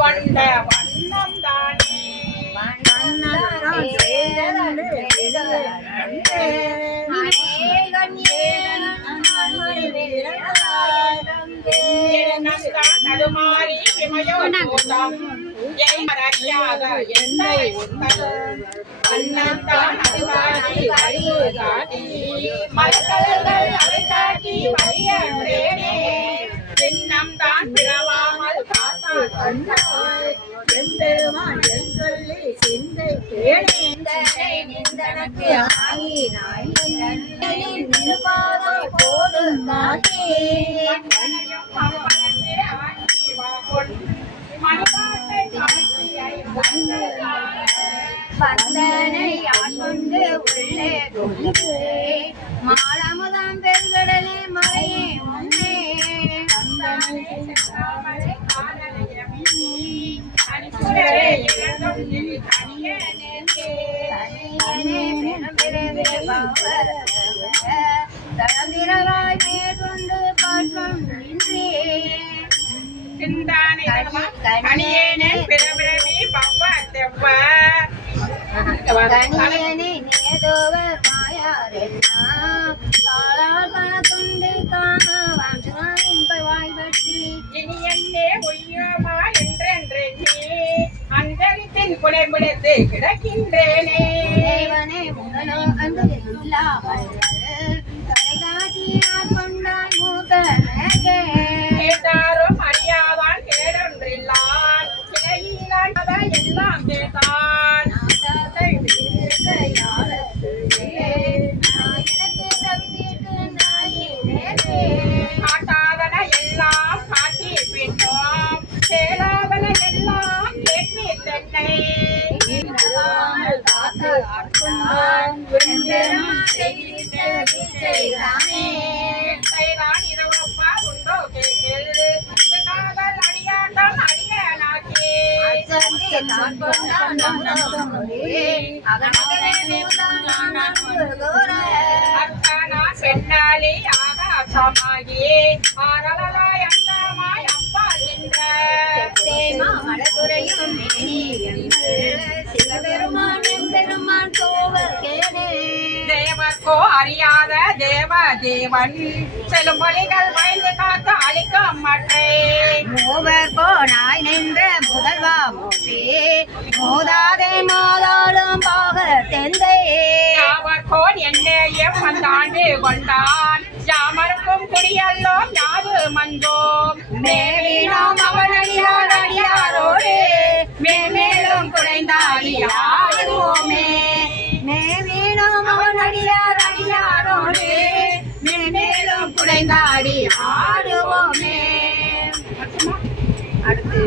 கொண்ட வண்ணம் தானே தடுமாறி விமயோதம் அறியாத என்னை அண்ணந்தான் அதுவாடி வழி காட்டி மலர்கள் அதை காட்டி வழியன்றேனே பின்னம் தான் பிறவாமல் காத்தால் கண்ணாய் எம்பெருமான் என் சொல்லி சிந்தை கேளேந்தனை நிந்தனக்கு ஆகினாய் நிருபாதம் போதும் தானே வந்தனை ஆட்கொண்டு உள்ளே கொண்டு மாலமுதாம் பெருங்கடலே மலையே ஒன்றே தளந்திரவாய் மேற்கொண்டு பாட்டம் நின்றே கனியேனே பிறபிறவி பவ்வ கனியனே நேதோவர் மாயாரென்னா காலால் பல துண்டு காண வாய் பற்றி இனி என்னே ஒய்யோமா என்றென்றெண்ணே அந்தரித்தின் குடைபிடித்து கிடக்கின்றேனே தேவனே உடனோ அந்த கரை காட்டியார் கொண்டான் மூத்தனகே கேட்டாரும் அறியாதான் கேடொன்றில்லான் கிளையிலான் எல்லாம் கேட்டான் எனக்கு தவிசிட்டு காட்டாதன எல்லாம் காட்டி பின்னோம் கேளாதன எல்லாம் கேட்பி தென்னை செய்தான் இரவப்பா உண்டோ கேள் காதல் அடியாட்டம் அடியனாக்கே அத்தானா பெண்ணாளி ஆகாசமாகி ஆரலாய் அந்தாமாய் அப்பால் நின்ற மலதுரையும் சிவபெருமான் எம்பெருமான் கோவர் கேளே தேவர்கோ அறியாத தேவ தேவன் செல்லும் வழிகள் வயந்து காத்து அழிக்கும் மற்றே மூவர்கோ நாய் நின்ற முதல்வா மோதே மோதாதே மோதாலும் பாக தெந்தை யாவர்கோன் என்னையும் வந்தாண்டு கொண்டான் யாமருக்கும் குடியல்லோம் யாது மந்தோம் மேவீனோம் அவனடியார் அடியாரோடு மேலும் குறைந்தாடியாடுவோமே மேவீனோம் அவனடியார் அடியாரோடு மேலும் குறைந்தாடி ஆடுவோமே அடுத்து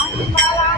அன்பலா